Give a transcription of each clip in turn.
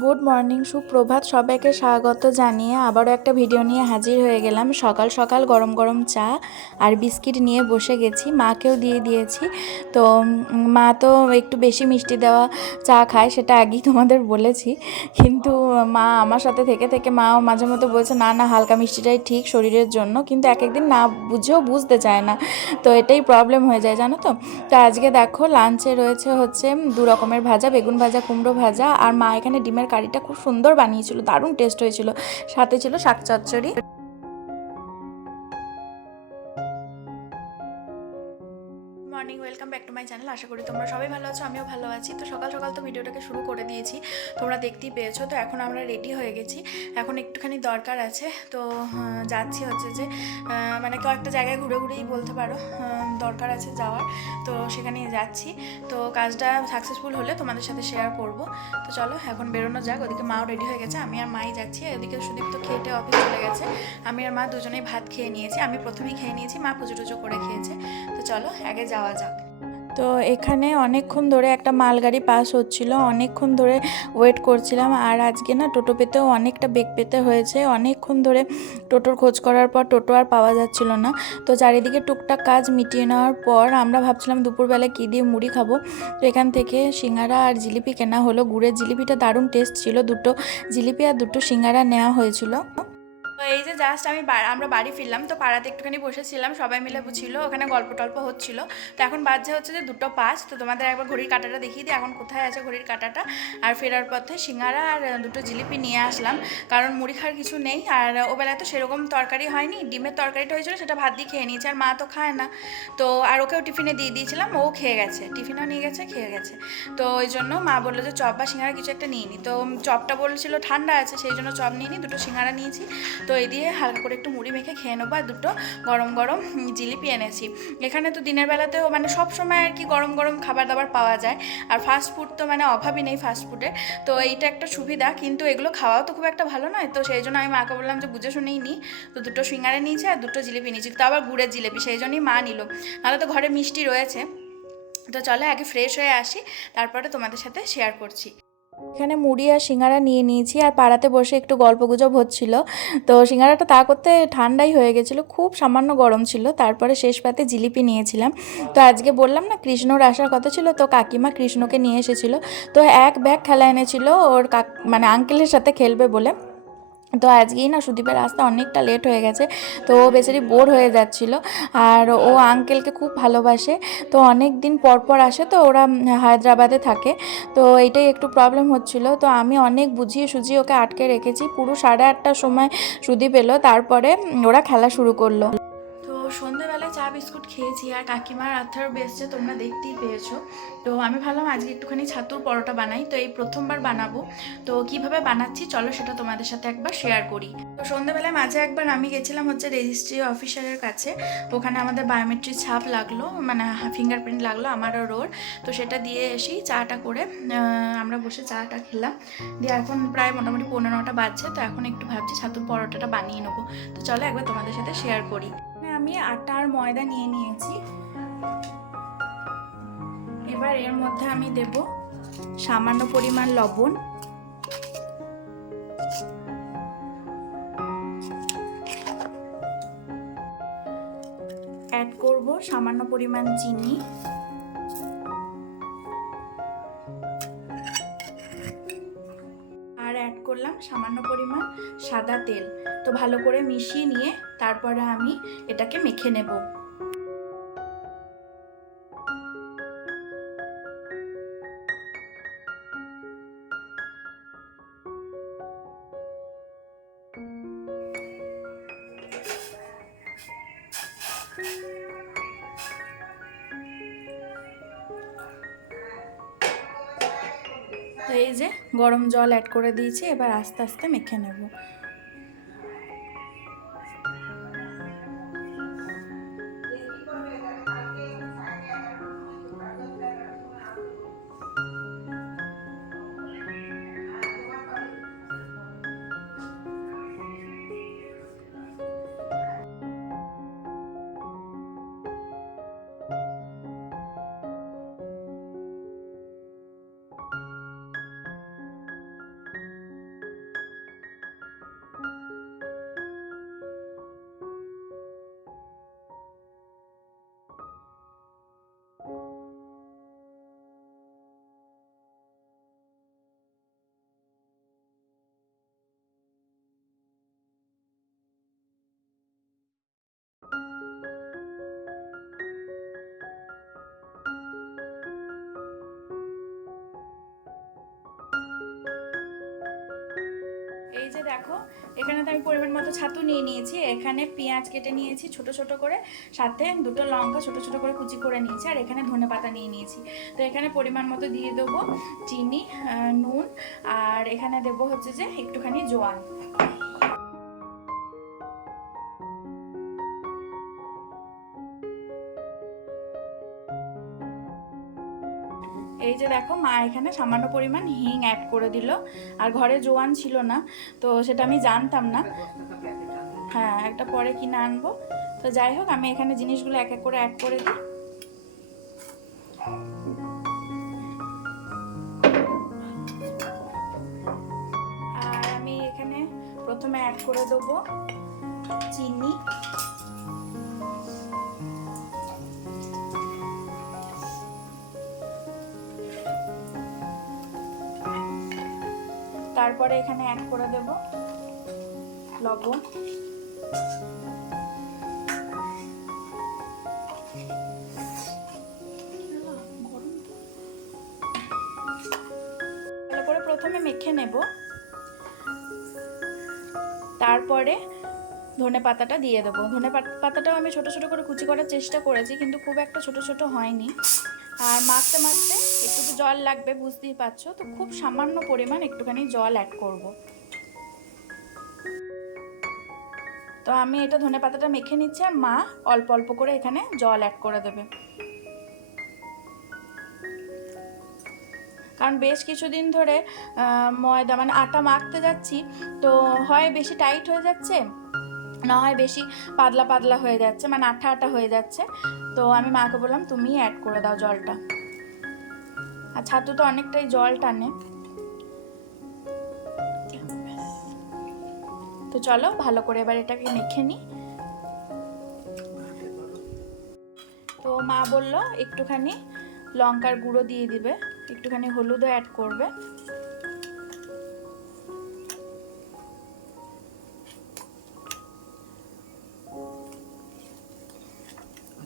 Good morning, সুপ্রভাত। সবাইকে স্বাগত জানিয়ে আবারও একটা ভিডিও নিয়ে হাজির হয়ে গেলাম। সকাল সকাল গরম গরম চা আর বিস্কিট নিয়ে বসে গেছি, মাকেও দিয়ে দিয়েছি। তো মা তো একটু বেশি মিষ্টি দেওয়া চা খায়, সেটা আগেই তোমাদের বলেছি। কিন্তু মা আমার সাথে থেকে থেকে মাও মাঝে মধ্যে বলছে না না, হালকা মিষ্টিটাই ঠিক শরীরের জন্য, কিন্তু এক একদিন না বুঝেও বুঝতে চায় না। তো এটাই প্রবলেম হয়ে যায়, জানো তো। তো আজকে দেখো লাঞ্চে রয়েছে হচ্ছে 2 রকমের ভাজা, বেগুন ভাজা, কুমড়ো ভাজা, আর মা এখানে ডিমের কারিটা খুব সুন্দর বানিয়েছিল, দারুণ টেস্ট হয়েছিল। সাথে ছিল শাক চচ্চড়ি। Morning, welcome back to my channel. আশা করি তোমরা সবাই ভালো আছো, আমিও ভালো আছি। তো সকাল সকাল তো ভিডিওটাকে শুরু করে দিয়েছি, তোমরা দেখতেই পেয়েছো। তো এখন আমরা রেডি হয়ে গেছি, এখন একটুখানি দরকার আছে। তো যাচ্ছি হচ্ছে যে মানে কয়েকটা জায়গায় ঘুরে ঘুরেই বলতে পারো, দরকার আছে যাওয়ার। তো সেখানে যাচ্ছি। তো কাজটা সাকসেসফুল হলে তোমাদের সাথে শেয়ার করব। তো চলো এখন বেরোনো যাক। ওদিকে মাও রেডি হয়ে গেছে, আমি আর মাই যাচ্ছি। এদিকে সুদীপ তো খেটে অফিস চলে গেছে, আমি আর মা দুজনেই ভাত খেয়ে নিয়েছি। আমি প্রথমেই খেয়ে নিয়েছি, মা পুজো টুজো করে খেয়েছে। তো চলো আগে যাওয়া যাক। তো এখানে অনেকক্ষণ ধরে একটা মালগাড়ি পাস হচ্ছিল, অনেকক্ষণ ধরে ওয়েট করছিলাম। আর আজকে না টোটো পেতেও অনেকটা বেগ পেতে হয়েছে, অনেকক্ষণ ধরে টোটোর খোঁজ করার পর টোটো আর পাওয়া যাচ্ছিল না। তো চারিদিকে টুকটাক কাজ মিটিয়ে নেওয়ার পর আমরা ভাবছিলাম দুপুরবেলায় কী দিয়ে মুড়ি খাবো। তো এখান থেকে সিঙ্গারা আর জিলিপি কেনা হলো। গুড়ের জিলিপিটা দারুণ টেস্ট ছিল, 2টো জিলিপি আর 2টো সিঙ্গারা নেওয়া হয়েছিল। তো এই যে জাস্ট আমরা বাড়ি ফিরলাম। তো পাড়াতে একটুখানি বসেছিলাম, সবাই মিলে ছিল, ওখানে গল্প টল্প হচ্ছিল। তো এখন বাজছে হচ্ছে যে 2:05। তো তোমাদের একবার ঘড়ির কাঁটাটা দেখিয়ে দিই, এখন কোথায় আছে ঘড়ির কাঁটাটা। আর ফেরার পথে সিঙ্গারা আর 2টো জিলিপি নিয়ে আসলাম, কারণ মুড়ি খাওয়ার কিছু নেই। আর ওবেলায় তো সেরকম তরকারি হয়নি, ডিমের তরকারিটা হয়েছিল, সেটা ভাত দিয়ে খেয়ে নিয়েছে। আর মা তো খায় না, তো আর ওকেও টিফিনে দিয়ে দিয়েছিলাম, ও খেয়ে গেছে, টিফিনও নিয়ে গেছে, খেয়ে গেছে। তো ওই জন্য মা বললো যে চপ বা সিঙ্গারা কিছু একটা নিয়ে নি। তো চপটা বলছিল ঠান্ডা আছে, সেই জন্য চপ নিয়ে নি, 2টো সিঙ্গারা নিয়েছি। তো এই দিয়ে হালকা করে একটু মুড়ি মেখে খেয়ে নেবো। আর 2টো গরম গরম জিলিপি এনেছি। এখানে তো দিনের বেলাতেও মানে সব সময় আর কি গরম গরম খাবার দাবার পাওয়া যায়, আর ফাস্ট ফুড তো মানে অভাবই নেই ফাস্ট ফুডের। তো এইটা একটা সুবিধা, কিন্তু এগুলো খাওয়াও তো খুব একটা ভালো নয়। তো সেই জন্য আমি মাকে বললাম যে বুঝে শুনেই নিই। তো 2টো সিঙ্গারা নিয়েছি আর 2টো জিলিপি নিয়েছি, তো আবার গুড়ের জিলিপি, সেই জন্যই মা নিল, নাহলে তো ঘরে মিষ্টি রয়েছে। তো চলো আগে ফ্রেশ হয়ে আসি, তারপরে তোমাদের সাথে শেয়ার করছি। এখানে মুড়ি আর সিঙ্গারা নিয়ে নিয়েছি, আর পাড়াতে বসে একটু গল্পগুজব হচ্ছিল। তো সিঙ্গারাটা তা করতে ঠান্ডাই হয়ে গেছিলো, খুব সামান্য গরম ছিল। তারপরে শেষ পাতে জিলিপি নিয়েছিলাম। তো আজকে বললাম না কৃষ্ণর আসার কথা ছিল, তো কাকিমা কৃষ্ণকে নিয়ে এসেছিলো। তো এক ব্যাগ খেলা এনেছিল ওর মানে আঙ্কেলের সাথে খেলবে বলে। তো আজকেই না সুদীপের আসতে অনেকটা লেট হয়ে গেছে, তো ও বেচারি বোর হয়ে যাচ্ছিল। আর ও আঙ্কেলকে খুব ভালোবাসে, তো অনেক দিন পর পর আসে, তো ওরা হায়দ্রাবাদে থাকে। তো এইটাই একটু প্রবলেম হচ্ছিল। তো আমি অনেক বুঝিয়ে সুঝিয়ে ওকে আটকে রেখেছি, পুরো 8:30টার সময় সুদীপ এলো, তারপরে ওরা খেলা শুরু করলো। তো সন্ধ্যেবেলায় চা বিস্কুট খেয়েছি, আর কাকিমার আথার বেসছে, তোমরা দেখতেই পেয়েছো। তো আমি ভাবলাম আজকে একটুখানি ছাতুর পরোটা বানাই, তো এই প্রথমবার বানাবো। তো কিভাবে বানাচ্ছি চলো সেটা তোমাদের সাথে একবার শেয়ার করি। তো সন্ধ্যেবেলায় মাঝে একবার আমি গেছিলাম হচ্ছে রেজিস্ট্রি অফিসারের কাছে। তো ওখানে আমাদের বায়োমেট্রিক ছাপ লাগলো, মানে ফিঙ্গারপ্রিন্ট লাগলো আমার আর ওর। তো সেটা দিয়ে এসেই চাটা করে আমরা বসে চাটা খেলাম। দিয়ে এখন প্রায় মোটামুটি 9:15 বাজছে। তো এখন একটু ভাবছি ছাতুর পরোটাটা বানিয়ে নেবো। তো চলো একবার তোমাদের সাথে শেয়ার করি। আমি আটা আর ময়দা নিয়ে নিয়েছি। এবার এর মধ্যে আমি দেব সামান্য পরিমাণ লবণ, অ্যাড করব সামান্য পরিমাণ চিনি, আর অ্যাড করলাম সামান্য পরিমাণ সাদা তেল। তো ভালো করে মিশিয়ে নিয়ে তারপরে আমি এটাকে মেখে নেব। তো এই যে গরম জল অ্যাড করে দিয়েছি, এবার আস্তে আস্তে মেখে নেব। যে দেখো এখানে তো আমি পরিমাণ মতো ছাতু নিয়ে নিয়েছি, এখানে পেঁয়াজ কেটে নিয়েছি ছোট ছোট করে, সাথে দুটো লঙ্কা ছোট ছোট করে কুচি করে নিয়েছি, আর এখানে ধনেপাতা নিয়ে নিয়েছি। তো এখানে পরিমাণ মতো দিয়ে দেবো চিনি, নুন, আর এখানে দেবো হচ্ছে যে একটুখানি জোয়ান। এই যে দেখো মা এখানে সামান্য পরিমাণ হিং অ্যাড করে দিল, আর ঘরে জোয়ান ছিল না তো সেটা আমি জানতাম না, হ্যাঁ একটা পরে কিনে আনবো। তো যাই হোক আমি এখানে জিনিসগুলো এক এক করে অ্যাড করে দিই। আর আমি এখানে প্রথমে অ্যাড করে দেবো চিনি, তারপরে এখানে অ্যাড করে দেব লবণ, ভালো করে প্রথমে মেখে নেব, তারপরে ধনে পাতাটা দিয়ে দেবো। ধনে পাতাটাও আমি ছোট ছোট করে কুচি করার চেষ্টা করেছি, কিন্তু খুব একটা ছোট ছোট হয়নি। আর মাখতে মাখতে একটু তো জল লাগবে, বুঝতেই পারছো, তো খুব সামান্য পরিমাণ একটুখানি জল অ্যাড করব। তো আমি এটা ধনে পাতাটা মেখে নিচ্ছি, আর মা অল্প অল্প করে এখানে জল অ্যাড করে দেবে, কারণ বেশ কিছুদিন ধরে ময়দা মানে আটা মাখতে যাচ্ছি, তো হয় বেশি টাইট হয়ে যাচ্ছে, না হয় বেশি পাতলা পাতলা হয়ে যাচ্ছে, মানে আঠা আঠা হয়ে যাচ্ছে। তো আমি মাকে বললাম তুমি অ্যাড করে দাও জলটা, আর ছাতু তো অনেকটাই জল টানে। তো চলো ভালো করে এবার এটাকে মেখে নিই। তো মা বললো একটুখানি লঙ্কার গুঁড়ো দিয়ে দিবে, একটুখানি হলুদও অ্যাড করবে।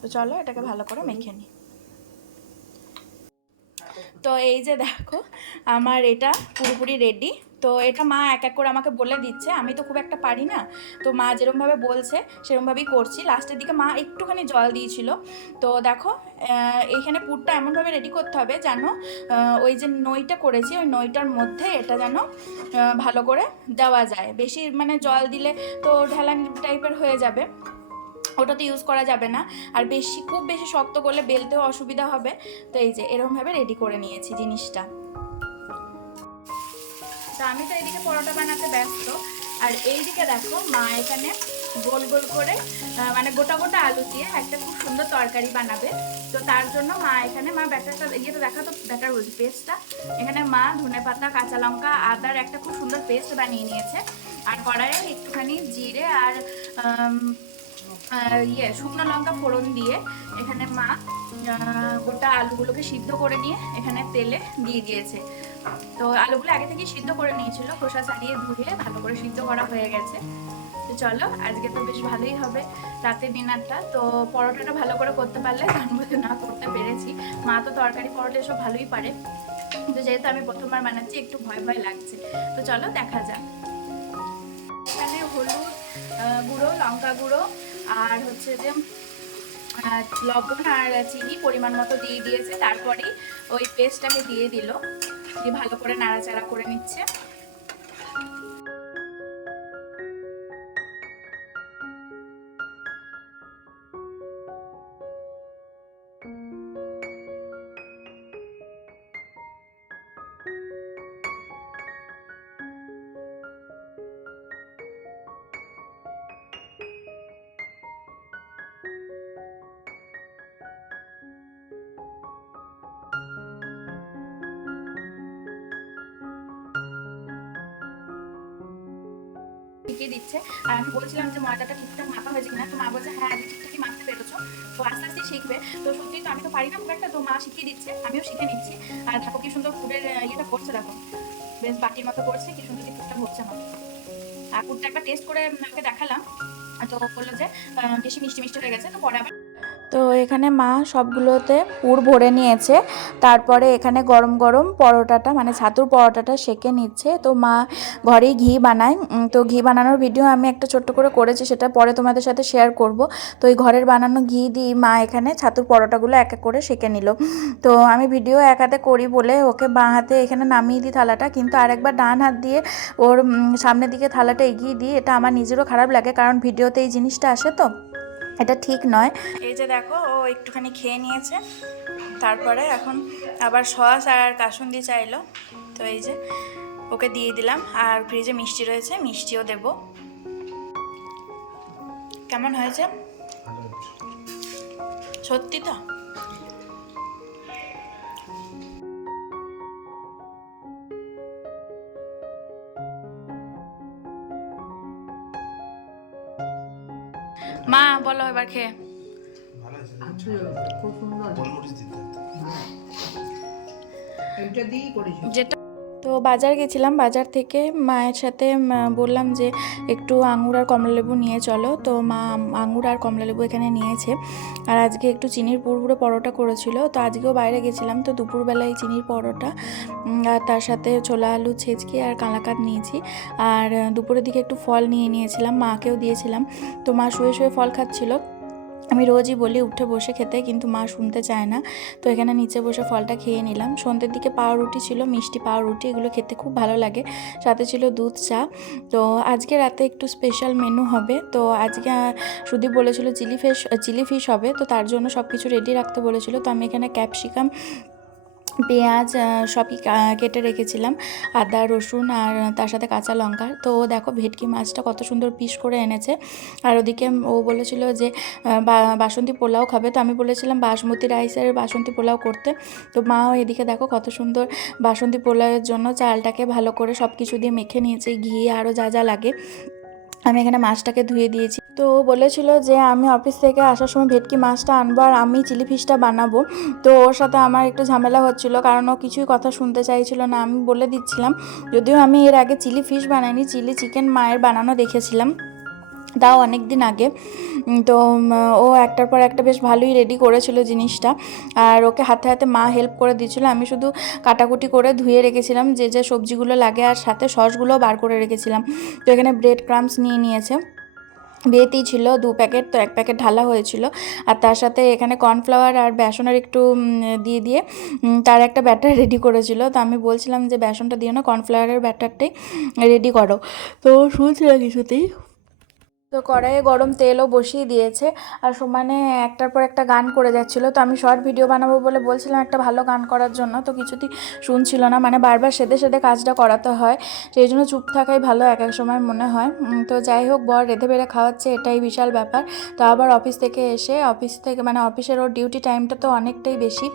তো চলো এটাকে ভালো করে মেখে নিই। তো এই যে দেখো আমার এটা পুরোপুরি রেডি। তো এটা মা এক এক করে আমাকে বলে দিচ্ছে, আমি তো খুব একটা পারি না, তো মা যেরকমভাবে বলছে সেরকমভাবেই করছি। লাস্টের দিকে মা একটুখানি জল দিয়েছিল। তো দেখো এইখানে পুরটা এমনভাবে রেডি করতে হবে যেন ওই যে নইটা করেছি ওই নইটার মধ্যে এটা যেন ভালো করে দেওয়া যায়। বেশি মানে জল দিলে তো ঢেলানি টাইপের হয়ে যাবে, ওটাতে ইউজ করা যাবে না। আর খুব বেশি শক্ত করলে বেলতেও অসুবিধা হবে। তো এই যে এরকমভাবে রেডি করে নিয়েছি জিনিসটা। তো আমি তো এইদিকে পরোটা বানাতে ব্যস্ত, আর এইদিকে দেখো মা এখানে গোল গোল করে মানে গোটা গোটা আলু দিয়ে একটা খুব সুন্দর তরকারি বানাবে। তো তার জন্য মা এখানে ব্যাটারটা ইয়েটা দেখাতো, ব্যাটার বলছি পেস্টটা, এখানে মা ধনেপাতা, কাঁচা লঙ্কা, আদার একটা খুব সুন্দর পেস্ট বানিয়ে নিয়েছে। আর কড়াইয়ে একটুখানি জিরে আর শুকনো লঙ্কা ফোড়ন দিয়ে এখানে মা গোটা আলুগুলোকে সিদ্ধ করে নিয়ে এখানে তেলে দিয়ে দিয়েছে। তো আলুগুলো আগে থেকে সিদ্ধ করে নিয়েছিল, খোসা ছাড়িয়ে ধুয়ে ভালো করে সিদ্ধ করা হয়ে গেছে। তো চলো আজকে তো বেশ ভালোই হবে রাতের ডিনারটা। তো পরোটাটা ভালো করে করতে পারলে জানবো যে না করতে পেরেছি। মা তো তরকারি পরোটা এসব ভালোই পারে, কিন্তু যেহেতু আমি প্রথমবার বানাচ্ছি একটু ভয় ভয় লাগছে। তো চলো দেখা যাক। এখানে হলুদ গুঁড়ো, লঙ্কা গুঁড়ো আর হচ্ছে যে লবণ আর চিনি পরিমাণ মতো দিয়ে দিয়েছে। তারপরেই ওই পেস্টটাকে দিয়ে দিল, দিয়ে ভালো করে নাড়াচাড়া করে নিচ্ছে। ঠিকই দিচ্ছে। আর আমি বলছিলাম যে ময়দাটা ঠিকঠাক মাখা হয়েছে কিনা, তো মা বলছে হ্যাঁ আজকে ঠিকঠাকই মাখতে পেরেছো, তো আস্তে আস্তে শিখবে। তো সত্যি তো আমি তো পারি না খুব একটা, তো মা শিখিয়ে দিচ্ছে, আমিও শিখে নিচ্ছি। আর দেখো কি সুন্দর ফুডের ইয়েটা করছে, দেখো বেশ বাটির মতো করছে, কি সুন্দর ফুডটা হচ্ছে আমার। আর ফুডটা একবার টেস্ট করে ওকে দেখালাম, তো বললো যে বেশি মিষ্টি মিষ্টি হয়ে গেছে। তো পরে আবার তো এখানে মা সবগুলোতে পুর ভরে নিয়েছে, তারপরে এখানে গরম গরম পরোটাটা মানে ছাতুর পরোটাটা সেঁকে নিচ্ছে। তো মা ঘরেই ঘি বানায়, তো ঘি বানানোর ভিডিও আমি একটা ছোট্ট করে করেছি, সেটা পরে তোমাদের সাথে শেয়ার করব। তো এই ঘরের বানানো ঘি দিয়ে মা এখানে ছাতুর পরোটাগুলো এক এক করে সেঁকে নিল। তো আমি ভিডিও এক হাতে করি বলে ওকে বাঁ হাতে এখানে নামিয়ে দিই থালাটা, কিন্তু আরেকবার ডান হাত দিয়ে ওর সামনের দিকে থালাটা এগিয়ে দিই। এটা আমার নিজেরও খারাপ লাগে, কারণ ভিডিওতে এই জিনিসটা আসে, তো এটা ঠিক নয়। এই যে দেখো ও একটুখানি খেয়ে নিয়েছে, তারপরে এখন আবার সস আর কাসুন্দি চাইলো, তো এই যে ওকে দিয়ে দিলাম। আর ফ্রিজে মিষ্টি রয়েছে, মিষ্টিও দেব। কেমন হয়েছে সত্যি তো? মা বলো এবার খেয়ে। খুব সুন্দর এইটা দিয়েই করেছি। যেটা তো বাজার গেছিলাম, বাজার থেকে মায়ের সাথে বললাম যে একটু আঙুর আর কমলালেবু নিয়ে চলো। তো মা আঙুর আর কমলালেবু এখানে নিয়েছে। আর আজকে একটু চিনির পুরো পরোটা করেছিল, তো আজকেও বাইরে গেছিলাম, তো দুপুরবেলায় চিনির পরোটা আর তার সাথে ছোলা আলু ছেঁচকি আর কালাকাঁদ নিয়েছি। আর দুপুরের দিকে একটু ফল নিয়ে নিয়েছিলাম, মাকেও দিয়েছিলাম। তো মা শুয়ে শুয়ে ফল খাচ্ছিল। আমি রোজই বলি উঠে বসে খেতে, কিন্তু মা শুনতে চায় না। তো এখানে নিচে বসে ফলটা খেয়ে নিলাম। সন্ধ্যের দিকে পাউরুটি ছিল, মিষ্টি পাউরুটি, এগুলো খেতে খুব ভালো লাগে। সাথে ছিল দুধ চা। তো আজকে রাতে একটু স্পেশাল মেনু হবে। তো আজকে সুদীপ বলেছিল চিলি ফিশ হবে, তো তার জন্য সব কিছু রেডি রাখতে বলেছিল। তো আমি এখানে ক্যাপসিকাম, পেঁয়াজ সবই কেটে রেখেছিলাম, আদা রসুন আর তার সাথে কাঁচা লঙ্কা। তো দেখো ভেটকি মাছটা কত সুন্দর পিস করে এনেছে। আর ওদিকে ও বলেছিল যে বাসন্তী পোলাও খাবে, তো আমি বলেছিলাম বাসমতি রাইসের বাসন্তী পোলাও করতে। তো মাও এদিকে দেখো কত সুন্দর বাসন্তী পোলাওয়ের জন্য চালটাকে ভালো করে সব কিছু দিয়ে মেখে নিয়েছে, ঘি আরও যা যা লাগে। আমি এখানে মাছটাকে ধুয়ে দিয়েছি। তো ও বলেছিল যে আমি অফিস থেকে আসার সময় ভেটকি মাছটা আনবো আর আমি চিলি ফিশটা বানাবো। তো ওর সাথে আমার একটু ঝামেলা হচ্ছিলো, কারণ ও কিছুই কথা শুনতে চাইছিল না। আমি বলে দিচ্ছিলাম, যদিও আমি এর আগে চিলি ফিশ বানাইনি, চিলি চিকেন মায়ের বানানো দেখেছিলাম, তাও অনেক দিন আগে। তো ও একটার পর একটা বেশ ভালোই রেডি করেছিল জিনিসটা। আর ওকে হাতে হাতে মা হেল্প করে দিচ্ছিলো, আমি শুধু কাটাকুটি করে ধুয়ে রেখেছিলাম যে যে সবজিগুলো লাগে, আর সাথে সসগুলোও বার করে রেখেছিলাম। তো এখানে ব্রেড ক্রাম্বস নিয়ে নিয়েছে, বিয়েতেই ছিল 2 প্যাকেট, তো 1 প্যাকেট ঢালা হয়েছিল। আর তার সাথে এখানে কর্নফ্লাওয়ার আর বেসনের একটু দিয়ে দিয়ে তার একটা ব্যাটার রেডি করেছিল। তো আমি বলছিলাম যে বেসনটা দিও না, কর্নফ্লাওয়ারের ব্যাটারটাই রেডি করো। তো শুনছিল কিছুতেই। তো কড়াইয়ে গরম তেলও বসিয়ে দিয়েছে, আর সমানে একটার পর একটা গান করে যাচ্ছিলো। তো আমি শর্ট ভিডিও বানাবো বলে বলছিলাম একটা ভালো গান করার জন্য, তো কিছুতেই শুনছিল না, মানে বারবার সেদে সেদে কাজটা করাতে হয়, সেই জন্য চুপ থাকাই ভালো এক এক সময় মনে হয়। তো যাই হোক, বর রেঁধে বেড়ে খাওয়াচ্ছে, এটাই বিশাল ব্যাপার। তো আবার অফিস থেকে এসে মানে অফিসের ওর ডিউটি টাইমটা তো অনেকটাই বেশি,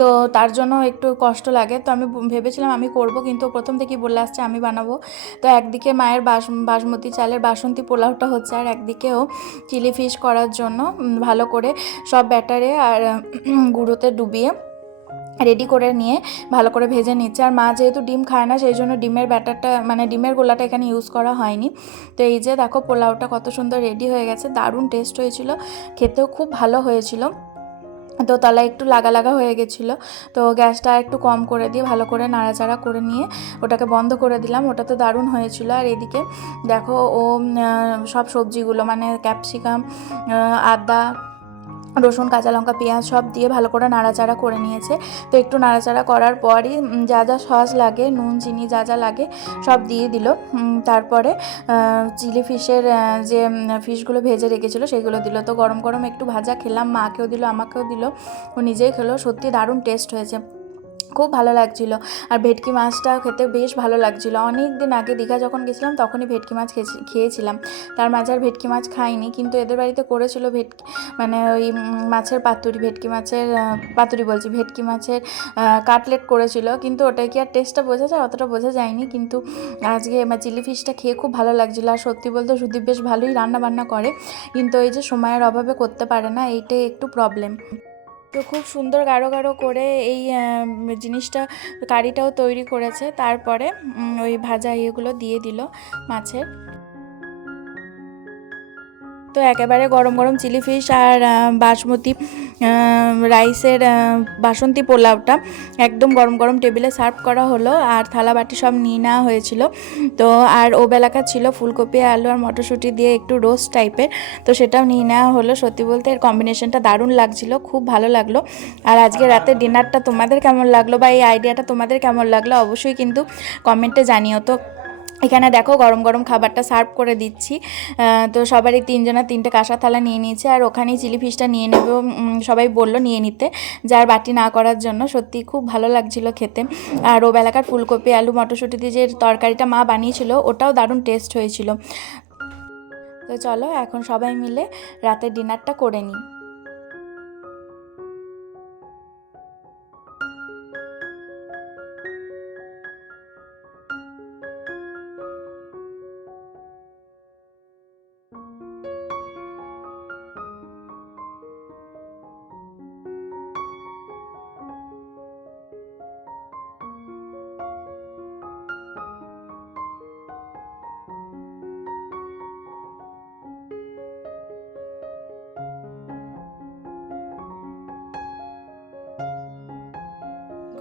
তো তার জন্য একটু কষ্ট লাগে। তো আমি ভেবেছিলাম আমি করব, কিন্তু প্রথম থেকেই বলে আসছে আমি বানাবো। তো একদিকে মায়ের বাসমতি চালের বাসন্তী পোলাওটা হচ্ছে, আর একদিকেও চিলি ফিশ করার জন্য ভালো করে সব ব্যাটারে আর গুঁড়োতে ডুবিয়ে রেডি করে নিয়ে ভালো করে ভেজে নিচ্ছে। আর মা যেহেতু ডিম খায় না, সেই জন্য ডিমের ব্যাটারটা মানে ডিমের গোলাটা এখানে ইউজ করা হয়নি। তো এই যে দেখো পোলাওটা কত সুন্দর রেডি হয়ে গেছে, দারুণ টেস্ট হয়েছিল, খেতেও খুব ভালো হয়েছিল। তো তলায় একটু লাগা লাগা হয়ে গেছিলো, তো গ্যাসটা একটু কম করে দিয়ে ভালো করে নাড়াচাড়া করে নিয়ে ওটাকে বন্ধ করে দিলাম। ওটা তো দারুণ হয়েছিল। আর এদিকে দেখো ও সব সবজিগুলো মানে ক্যাপসিকাম, আদা রসুন কাঁচা লঙ্কা পেঁয়াজ সব দিয়ে ভালো করে নাড়াচাড়া করে নিয়েছে। তো একটু নাড়াচাড়া করার পরই যা যা সস লাগে, নুন চিনি যা যা লাগে সব দিয়ে দিল। তারপরে চিলি ফিশের যে ফিশগুলো ভেজে রেখেছিলো সেগুলো দিল। তো গরম গরম একটু ভাজা খেলাম, মাকেও দিল আমাকেও দিল, ও নিজেই খেলো। সত্যি দারুণ টেস্ট হয়েছে, খুব ভালো লাগছিলো। আর ভেটকি মাছটা খেতে বেশ ভালো লাগছিলো। অনেক দিন আগে দীঘা যখন গেছিলাম তখনই ভেটকি মাছ খেয়েছিলাম, তার মাঝে আর ভেটকি মাছ খাইনি। কিন্তু এদের বাড়িতে করেছিল ভেটকি মানে ওই মাছের পাতুরি, ভেটকি মাছের পাতুরি বলছি, ভেটকি মাছের কাটলেট করেছিল, কিন্তু ওটাই কি আর টেস্টটা বোঝা যায়? অতটা বোঝা যায়নি। কিন্তু আজকে চিলি ফিশটা খেয়ে খুব ভালো লাগছিলো। আর সত্যি বলতে সুদীপ বেশ ভালোই রান্না বান্না করে, কিন্তু এই যে সময়ের অভাবে করতে পারে না, এইটাই একটু প্রবলেম। তো খুব সুন্দর গাঢ় গাঢ় করে এই জিনিসটা কারিটাও তৈরি করেছে। তারপরে ওই ভাজা ইয়েগুলো দিয়ে দিল মাছের। তো একেবারে গরম গরম চিলি ফিশ আর বাসমতি রাইসের বাসন্তী পোলাওটা একদম গরম গরম টেবিলে সার্ভ করা হলো, আর থালা বাটি সব নিয়ে নেওয়া হয়েছিল। তো আর ও বেলাকা ছিল ফুলকপি আলু আর মটরশুঁটি দিয়ে একটু রোস্ট টাইপের, তো সেটাও নিয়ে নেওয়া হলো। সত্যি বলতে এর কম্বিনেশনটা দারুণ লাগছিল, খুব ভালো লাগলো। আর আজকে রাতের ডিনারটা তোমাদের কেমন লাগলো বা এই আইডিয়াটা তোমাদের কেমন লাগলো অবশ্যই কিন্তু কমেন্টে জানিও। তো এখানে দেখো গরম গরম খাবারটা সার্ভ করে দিচ্ছি। তো সবারই তিনজনের তিনটে কাঁসা থালা নিয়ে নিয়েছে, আর ওখানেই চিলি ফিশটা নিয়ে নেব সবাই বললো নিয়ে নিতে, যার বাটি না করার জন্য। সত্যি খুব ভালো লাগছিল খেতে। আর ও বেলাকার ফুলকপি আলু মটরশুঁটি দিয়ে যে তরকারিটা মা বানিয়েছিল ওটাও দারুণ টেস্ট হয়েছিল। তো চলো এখন সবাই মিলে রাতের ডিনারটা করে নিই।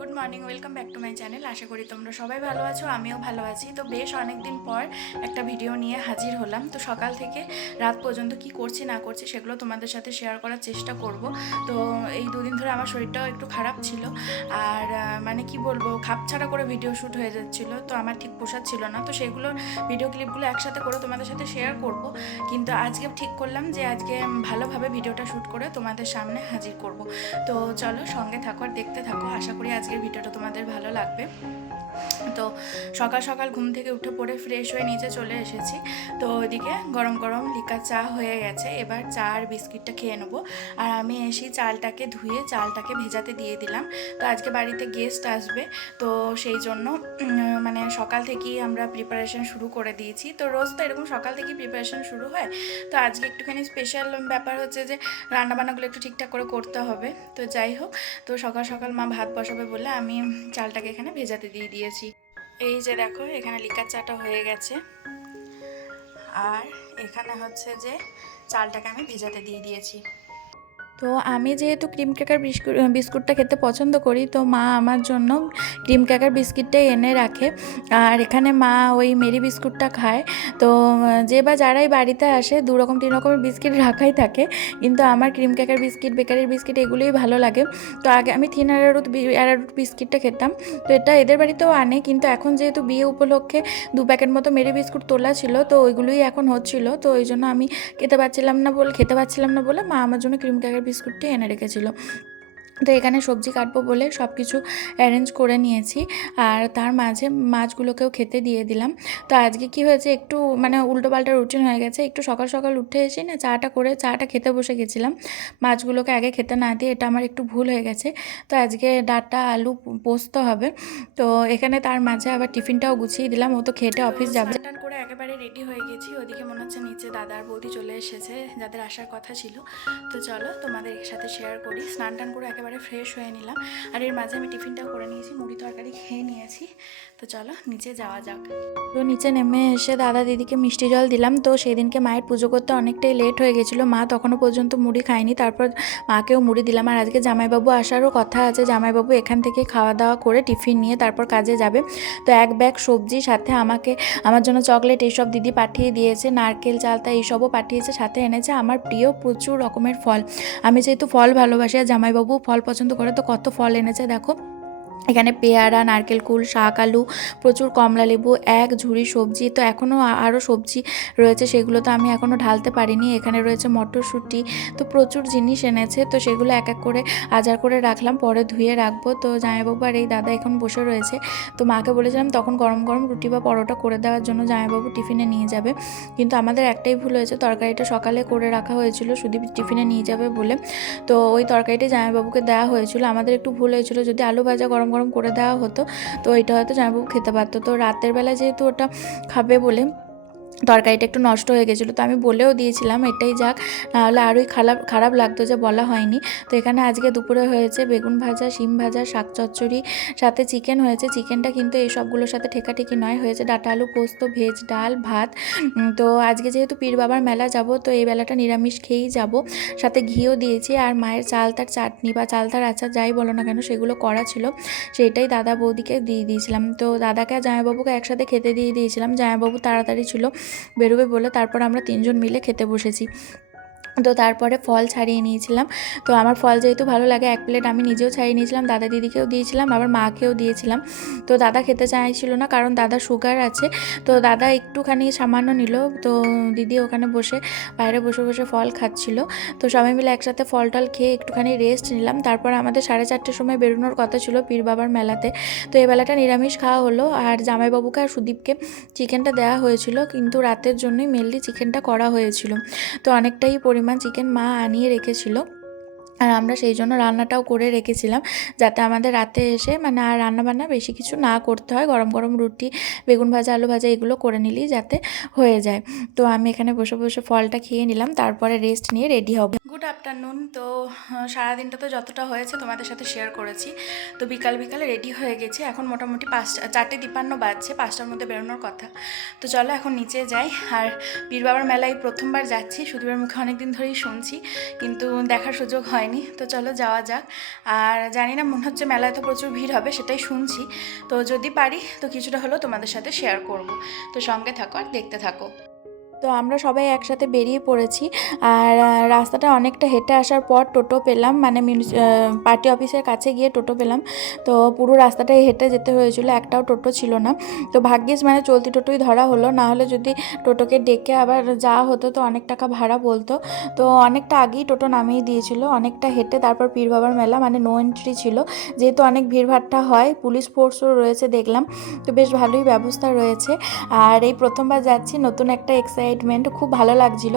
Good morning, welcome back to my channel. আশা করি তোমরা সবাই ভালো আছো, আমিও ভালো আছি। তো বেশ অনেক দিন পর একটা ভিডিও নিয়ে হাজির হলাম। তো সকাল থেকে রাত পর্যন্ত কি করছি না করছি সেগুলো তোমাদের সাথে শেয়ার করার চেষ্টা করব। তো এই দুদিন ধরে আমার শরীরটাও একটু খারাপ ছিল, আর মানে কি বলবো খাপছাড়া করে ভিডিও শ্যুট হয়ে যাচ্ছিলো, তো আমার ঠিক পোষাচ্ছিল না। তো সেগুলোর ভিডিও ক্লিপগুলো একসাথে করে তোমাদের সাথে শেয়ার করব, কিন্তু আজকে ঠিক করলাম যে আজকে ভালোভাবে ভিডিওটা শ্যুট করে তোমাদের সামনে হাজির করব। তো চলো সঙ্গে থাকো আর দেখতে থাকো, আশা করি আজকের ভিডিওটা তোমাদের ভালো লাগবে। তো সকাল সকাল ঘুম থেকে উঠে পড়ে ফ্রেশ হয়ে নিচে চলে এসেছি। তো ওইদিকে গরম গরম লিকা চা হয়ে গেছে, এবার চা আর বিস্কিটটা খেয়ে নেবো। আর আমি এসে চালটাকে ধুয়ে চালটাকে ভেজাতে দিয়ে দিলাম। তো আজকে বাড়িতে গেস্ট আসবে, তো সেই জন্য মানে সকাল থেকেই আমরা প্রিপারেশন শুরু করে দিয়েছি। তো রোজ তো এরকম সকাল থেকেই প্রিপারেশন শুরু হয়, তো আজকে একটুখানি স্পেশাল ব্যাপার হচ্ছে যে রান্নাবান্নাগুলো একটু ঠিকঠাক করে করতে হবে। তো যাই হোক, তো সকাল সকাল মা ভাত বসাবে বলে আমি চালটাকে এখানে ভেজাতে দিয়ে দিয়েছি। এই যে দেখো এখানে লিকার চাটা হয়ে গেছে, আর এখানে হচ্ছে যে চালটাকে আমি ভেজাতে দিয়ে দিয়েছি। তো আমি যেহেতু ক্রিম ক্র্যাকার বিস্কুটটা খেতে পছন্দ করি, তো মা আমার জন্য ক্রিম ক্র্যাকার বিস্কিটটাই এনে রাখে। আর এখানে মা ওই মেরি বিস্কুটটা খায়। তো যে বা যারাই বাড়িতে আসে 2 রকম 3 রকমের বিস্কিট রাখাই থাকে, কিন্তু আমার ক্রিম ক্র্যাকার বিস্কিট বেকারির বিস্কিট এগুলোই ভালো লাগে। তো আগে আমি থিন অ্যারারুট বিস্কিটটা খেতাম, তো এটা এদের বাড়িতেও আনে, কিন্তু এখন যেহেতু বিয়ে উপলক্ষে 2 প্যাকেট মতো মেরি বিস্কুট তোলা ছিল, তো ওইগুলোই এখন হচ্ছিল। তো ওই জন্য আমি খেতে পারছিলাম না বলে মা আমার জন্য ক্রিম ক্র্যাকার বিস্কুটটি এনে রেখেছিল। তো এখানে সবজি কাটবো বলে সব কিছু অ্যারেঞ্জ করে নিয়েছি, আর তার মাঝে মাছগুলোকেও খেতে দিয়ে দিলাম। তো আজকে কি হয়েছে, একটু মানে উল্টোপাল্টা রুটিন হয়ে গেছে। একটু সকাল সকাল উঠে এসে না চাটা খেতে বসে গেছিলাম, মাছগুলোকে আগে খেতে না দিয়ে। এটা আমার একটু ভুল হয়ে গেছে। তো আজকে ডাঁটা আলু পোস্ত হবে। তো এখানে তার মাঝে আবার টিফিনটাও গুছিয়ে দিলাম, ও তো খেটে অফিস যাবে। স্নান করে একেবারে রেডি হয়ে গেছি। ওদিকে মনে হচ্ছে নিচে দাদা আর বৌদি চলে এসেছে, যাদের আসার কথা ছিল। তো চলো তোমাদের সাথে শেয়ার করি। স্নান টান করে একেবারে ফ্রেশ হয়ে নিলাম, আর এর মাঝে আমি টিফিনটাও করে নিয়েছি, মুড়ি তরকারি খেয়ে নিয়েছি। তো চলো নিচে যাওয়া যাক। তো নিচে নেমে এসে দাদা দিদিকে মিষ্টি জল দিলাম। তো সেদিনকে মায়ের পুজো করতে অনেকটাই লেট হয়ে গেছিলো, মা তখনও পর্যন্ত মুড়ি খায়নি, তারপর মাকেও মুড়ি দিলাম। আর আজকে জামাইবাবু আসারও কথা আছে, জামাইবাবু এখান থেকে খাওয়া দাওয়া করে টিফিন নিয়ে তারপর কাজে যাবে। তো এক ব্যাগ সবজি, সাথে আমার জন্য চকলেট এইসব দিদি পাঠিয়ে দিয়েছে, নারকেল চালতা এইসবও পাঠিয়েছে, সাথে এনেছে আমার প্রিয় প্রচুর রকমের ফল। আমি যেহেতু ফল ভালোবাসি আর জামাইবাবু ফল পছন্দ করে, তো কত ফল এনেছে দেখো। এখানে পেয়ারা, নারকেল কুল, শাক আলু, প্রচুর কমলা লেবু, এক ঝুড়ি সবজি। তো এখনও আরও সবজি রয়েছে, সেগুলো তো আমি এখনও ঢালতে পারিনি। এখানে রয়েছে মটরশুঁটি, তো প্রচুর জিনিস এনেছে। তো সেগুলো এক এক করে আজার করে রাখলাম, পরে ধুয়ে রাখবো। তো জামাইবাবু আর এই দাদা এখন বসে রয়েছে। তো মাকে বলেছিলাম তখন গরম গরম রুটি বা পরোটা করে দেওয়ার জন্য, জামাইবাবু টিফিনে নিয়ে যাবে। কিন্তু আমাদের একটাই ভুল হয়েছে, তরকারিটা সকালে করে রাখা হয়েছিল শুধু টিফিনে নিয়ে যাবে বলে। তো ওই তরকারিটা জামাইবাবুকে দেওয়া হয়েছিল। আমাদের একটু ভুল হয়েছিল, যদি আলু ভাজা গরম গরম করে দেওয়া হতো তো এটা হয়তো জামাইবাবু খেতে পারতো। তো রাতের বেলা যেহেতু ওটা খাবে বলে তরকারিটা একটু নষ্ট হয়ে গেছিলো, তো আমি বলেও দিয়েছিলাম এটাই যাক, নাহলে আরোই খারাপ লাগতো যে বলা হয়নি। তো এখানে আজকে দুপুরে হয়েছে বেগুন ভাজা, শিম ভাজা, শাক চচ্চড়ি, সাথে চিকেন হয়েছে। চিকেনটা কিন্তু এই সবগুলোর সাথে ঠেকাঠেকি নয়, হয়েছে ডাঁটা আলু পোস্ত, ভেজ ডাল, ভাত। তো আজকে যেহেতু পীর বাবার মেলা যাব, তো এই বেলাটা নিরামিষ খেয়েই যাব। সাথে ঘিও দিয়েছি, আর মায়ের চালতার চাটনি বা চালতার আচার যাই বলো না কেন সেগুলো করা ছিল, সেইটাই দাদা বৌদিকে দিয়ে দিয়েছিলাম। তো দাদাকে আর জামাইবাবুকে একসাথে খেতে দিয়ে দিয়েছিলাম। জামাইবাবু তাড়াতাড়ি ছিল, বেরোবে বলে, তারপর আমরা 3 জন মিলে খেতে বসেছি। তো তারপরে ফল ছাড়িয়ে নিয়েছিলাম। তো আমার ফল যেহেতু ভালো লাগে, 1 প্লেট আমি নিজেও ছাড়িয়ে নিয়েছিলাম, দাদা দিদিকেও দিয়েছিলাম, আবার মাকেও দিয়েছিলাম। তো দাদা খেতে চাইছিল না, কারণ দাদা সুগার আছে। তো দাদা একটুখানি সামান্য নিল, তো দিদি ওখানে বসে বাইরে বসে বসে ফল খাচ্ছিল। তো সবাই মিলে একসাথে ফল টল খেয়ে একটুখানি রেস্ট নিলাম। তারপর আমাদের 4:30টার সময় বেরোনোর কথা ছিল পীর বাবার মেলাতে। তো এই বেলাটা নিরামিষ খাওয়া হলো, আর জামাইবাবুকে আর সুদীপকে চিকেনটা দেওয়া হয়েছিল, কিন্তু রাতের জন্যই মেনলি চিকেনটা করা হয়েছিল। তো অনেকটাই পরিমাণ চিকেন মা আনিয়ে রেখেছিল, আর আমরা সেই জন্য রান্নাটাও করে রেখেছিলাম, যাতে আমাদের রাতে এসে মানে আর রান্নাবান্না বেশি কিছু না করতে হয়। গরম গরম রুটি, বেগুন ভাজা, আলু ভাজা এগুলো করে নিলেই যাতে হয়ে যায়। তো আমি এখানে বসে বসে ফলটা খেয়ে নিলাম, তারপরে রেস্ট নিয়ে রেডি হব। Good afternoon. তো সারাদিনটা তো যতটা হয়েছে তোমাদের সাথে শেয়ার করেছি। তো বিকালে রেডি হয়ে গেছে, এখন মোটামুটি 4:53 বাজছে, 5টার মধ্যে বেরোনোর কথা। তো চলো এখন নিচে যাই। আর পীর বাবার মেলায় প্রথমবার যাচ্ছি, সুদীপের মুখে অনেক দিন ধরেই শুনছি, কিন্তু দেখার সুযোগ হয়নি। তো চলো যাওয়া যাক। আর জানি না, মনে হচ্ছে মেলায় তো প্রচুর ভিড় হবে, সেটাই শুনছি। তো যদি পারি তো কিছুটা হলেও তোমাদের সাথে শেয়ার করব। তো সঙ্গে থাকো আর দেখতে থাকো। তো আমরা সবাই একসাথে বেরিয়ে পড়েছি, আর রাস্তাটা অনেকটা হেঁটে আসার পর টোটো পেলাম, মানে পার্টি অফিসের কাছে গিয়ে টোটো পেলাম। তো পুরো রাস্তাটাই হেঁটে যেতে হয়েছিল, একটাও টোটো ছিল না। তো ভাগ্যিস মানে চলতি টোটোই ধরা হলো, না হলে যদি টোটোকে ডেকে আবার যাওয়া হতো তো অনেক টাকা ভাড়া বলতো। তো অনেকটা আগেই টোটো নামিয়ে দিয়েছিল, অনেকটা হেঁটে তারপর পীর বাবার মেলা, মানে নো এন্ট্রি ছিল, যেহেতু অনেক ভিড়ভাট্টা হয়, পুলিশ ফোর্সও রয়েছে দেখলাম। তো বেশ ভালোই ব্যবস্থা রয়েছে। আর এই প্রথমবার যাচ্ছি, নতুন একটা এক্সাইটমেন্ট, খুব ভালো লাগছিল।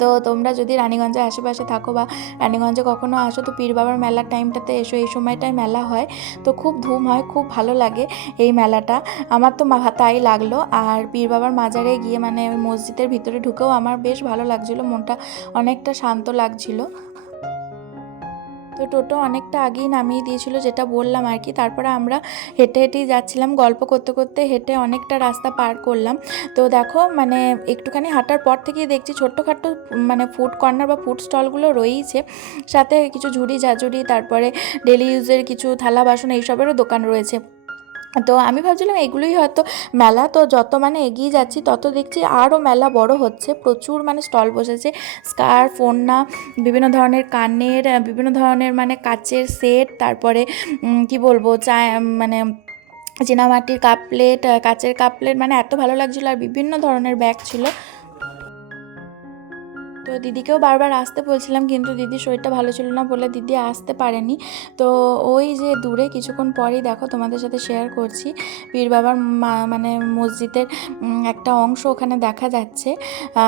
তো তোমরা যদি রানীগঞ্জের আশেপাশে থাকো বা রানীগঞ্জে কখনো আসো, তো পীর বাবার মেলার টাইমটাতে এসো, এই সময়টায় মেলা হয়, তো খুব ধুম হয়, খুব ভালো লাগে এই মেলাটা। আমার তো তাই লাগলো। আর পীর বাবার মাজারে গিয়ে মানে মসজিদের ভিতরে ঢুকেও আমার বেশ ভালো লাগছিলো, মনটা অনেকটা শান্ত লাগছিলো। তো টোটো অনেকটা আগেই নামিয়ে দিয়েছিল, যেটা বললাম আর কি। তারপরে আমরা হেঁটে হেঁটেই যাচ্ছিলাম, গল্প করতে করতে হেঁটে অনেকটা রাস্তা পার করলাম। তো দেখো মানে একটুখানি হাঁটার পর থেকেই দেখছি ছোট্টখাট্টো মানে ফুড কর্নার বা ফুড স্টলগুলো রয়েইছে, সাথে কিছু ঝুড়ি ঝাঁঝুড়ি, তারপরে ডেলি ইউজের কিছু থালা বাসন এইসবেরও দোকান রয়েছে। তো আমি ভাবছিলাম এগুলোই হয়তো মেলা। তো যত মানে এগিয়ে যাচ্ছি তত দেখছি আরও মেলা বড় হচ্ছে, প্রচুর মানে স্টল বসেছে, স্কার্ফ, ওড়না, বিভিন্ন ধরনের কানের, বিভিন্ন ধরনের মানে কাচের সেট, তারপরে কি বলবো মানে চীনামাটির কাপ প্লেট, কাচের কাপ প্লেট, মানে এত ভালো লাগছিলো। আর বিভিন্ন ধরনের ব্যাগ ছিল। তো দিদিকেও বারবার আসতে বলছিলাম, কিন্তু দিদির শরীরটা ভালো ছিল না বলে দিদি আসতে পারেনি। তো ওই যে দূরে কিছুক্ষণ পরেই দেখো তোমাদের সাথে শেয়ার করছি, পীর বাবার মানে মসজিদের একটা অংশ ওখানে দেখা যাচ্ছে।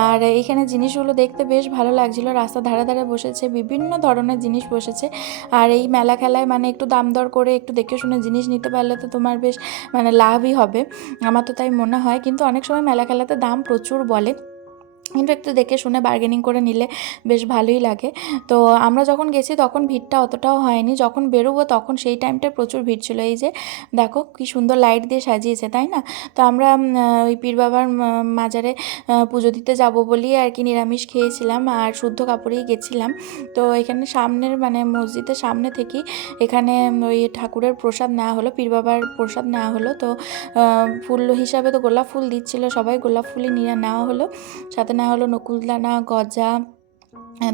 আর এখানে জিনিসগুলো দেখতে বেশ ভালো লাগছিলো, রাস্তার ধারে ধারে বসেছে, বিভিন্ন ধরনের জিনিস বসেছে। আর এই মেলা খেলায় মানে একটু দাম দর করে একটু দেখে শুনে জিনিস নিতে পারলে তো তোমার বেশ মানে লাভই হবে, আমার তো তাই মনে হয়। কিন্তু অনেক সময় মেলা খেলাতে দাম প্রচুর বলে, কিন্তু একটু দেখে শুনে বার্গেনিং করে নিলে বেশ ভালোই লাগে। তো আমরা যখন গেছি তখন ভিড়টা অতটাও হয়নি, যখন বেরোবো তখন সেই টাইমটায় প্রচুর ভিড় ছিল। এই যে দেখো কি সুন্দর লাইট দিয়ে সাজিয়েছে, তাই না? তো আমরা ওই পীর বাবার মাজারে পুজো দিতে যাব বলি আর কি নিরামিষ খেয়েছিলাম, আর শুদ্ধ কাপড়েই গেছিলাম। তো এখানে সামনের মানে মসজিদের সামনে থেকেই এখানে ওই ঠাকুরের প্রসাদ নেওয়া হলো, পীর বাবার প্রসাদ নেওয়া হলো। তো ফুল হিসাবে তো গোলাপ ফুল দিচ্ছিলো সবাই, গোলাপ ফুলই নিয়ে নেওয়া হলো, সাথে নেওয়া হলো নকুলদানা, গজা,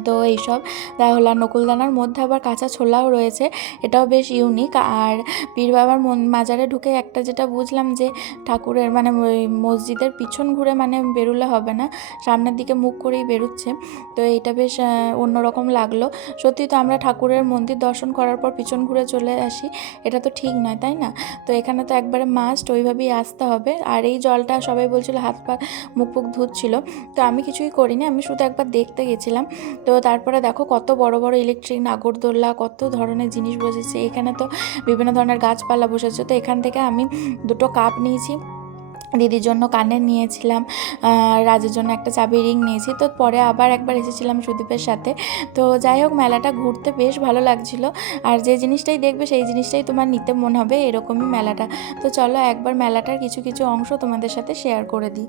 তো এইসব দেওয়া হলো। আর নকুলদানার মধ্যে আবার কাঁচা ছোলাও রয়েছে, এটাও বেশ ইউনিক। আর পীর বাবার মাজারে ঢুকে একটা যেটা বুঝলাম যে ঠাকুরের মানে ওই মসজিদের পিছন ঘুরে মানে বেরোলে হবে না, সামনের দিকে মুখ করেই বেরোচ্ছে। তো এইটা বেশ অন্যরকম লাগলো। সত্যি তো আমরা ঠাকুরের মন্দির দর্শন করার পর পিছন ঘুরে চলে আসি, এটা তো ঠিক নয়, তাই না? তো এখানে তো একবারে মাস্ট ওইভাবেই আসতে হবে। আর এই জলটা সবাই বলছিল হাত পা মুখ ফুক ধুচ্ছিল, তো আমি কিছুই করিনি, আমি শুধু একবার দেখতে গেছিলাম। তো তারপরে দেখো কত বড় বড় ইলেকট্রিক নাগরদোল্লা, কত ধরনের জিনিস বসেছে এখানে, তো বিভিন্ন ধরনের গাছপালা বসেছে। তো এখান থেকে আমি 2টো কাপ নিয়েছি, দিদির জন্য কানের নিয়েছিলাম, রাজের জন্য একটা চাবি রিং নিয়েছি। তো পরে আবার একবার এসেছিলাম সুদীপের সাথে। তো যাই হোক, মেলাটা ঘুরতে বেশ ভালো লাগছিল। আর যে জিনিসটাই দেখবে সেই জিনিসটাই তোমার নিতে মন হবে, এরকমই মেলাটা। তো চলো একবার মেলাটার কিছু কিছু অংশ তোমাদের সাথে শেয়ার করে দিই।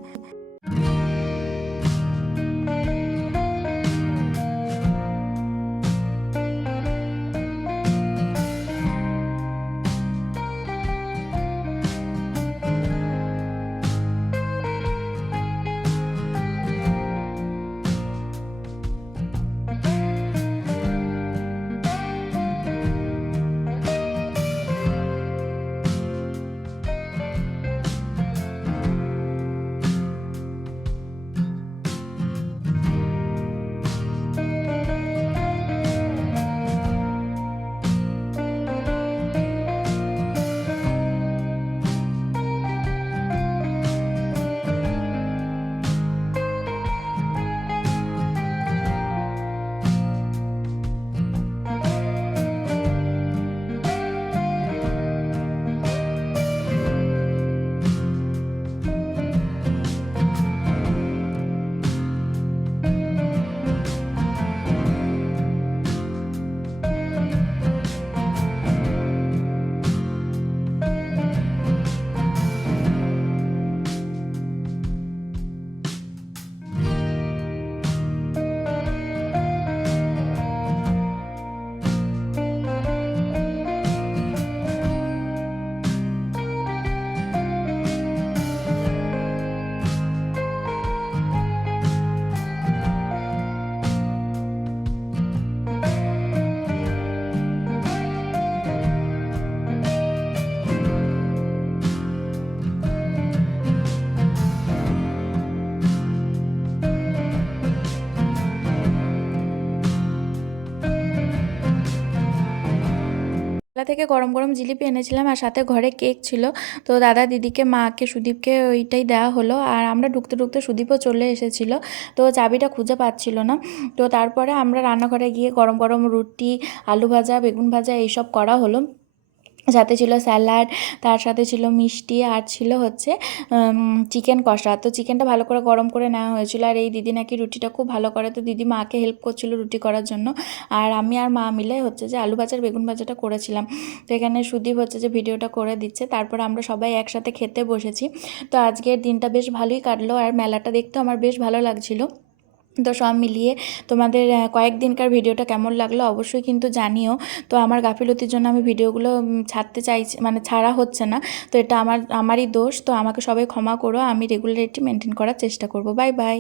মেলা থেকে গরম গরম জিলিপি এনেছিলাম, আর সাথে ঘরে কেক ছিল। তো দাদা, দিদিকে, মাকে, সুদীপকে ওইটাই দেওয়া হলো। আর আমরা ঢুকতে ঢুকতে সুদীপও চলে এসেছিলো, তো চাবিটা খুঁজে পাচ্ছিল না। তো তারপরে আমরা রান্নাঘরে গিয়ে গরম গরম রুটি, আলু ভাজা, বেগুন ভাজা এইসব করা হলো। সাথে ছিল স্যালাড, তার সাথে ছিল মিষ্টি, আর ছিল হচ্ছে চিকেন কষা। তো চিকেনটা ভালো করে গরম করে নেওয়া হয়েছিল। আর এই দিদি নাকি রুটিটা খুব ভালো করে, তো দিদি মাকে হেল্প করছিল রুটি করার জন্য। আর আমি আর মা মিলে হচ্ছে যে আলু ভাজার বেগুন ভাজাটা করেছিলাম। তো এখানে সুদীপ হচ্ছে যে ভিডিওটা করে দিচ্ছে। তারপর আমরা সবাই একসাথে খেতে বসেছি। তো আজকের দিনটা বেশ ভালোই কাটলো, আর মেলাটা দেখতেও আমার বেশ ভালো লাগছিলো। তো সব মিলিয়ে তোমাদের কয়েকদিনকার ভিডিওটা কেমন লাগলো অবশ্যই কিন্তু জানিও। তো আমার গাফিলতির জন্য আমি ভিডিওগুলো ছাড়তে চাইছি, মানে ছাড়া হচ্ছে না। তো এটা আমারই দোষ। তো আমাকে সবাই ক্ষমা করো, আমি রেগুলারিটি মেনটেন করার চেষ্টা করব। Bye bye.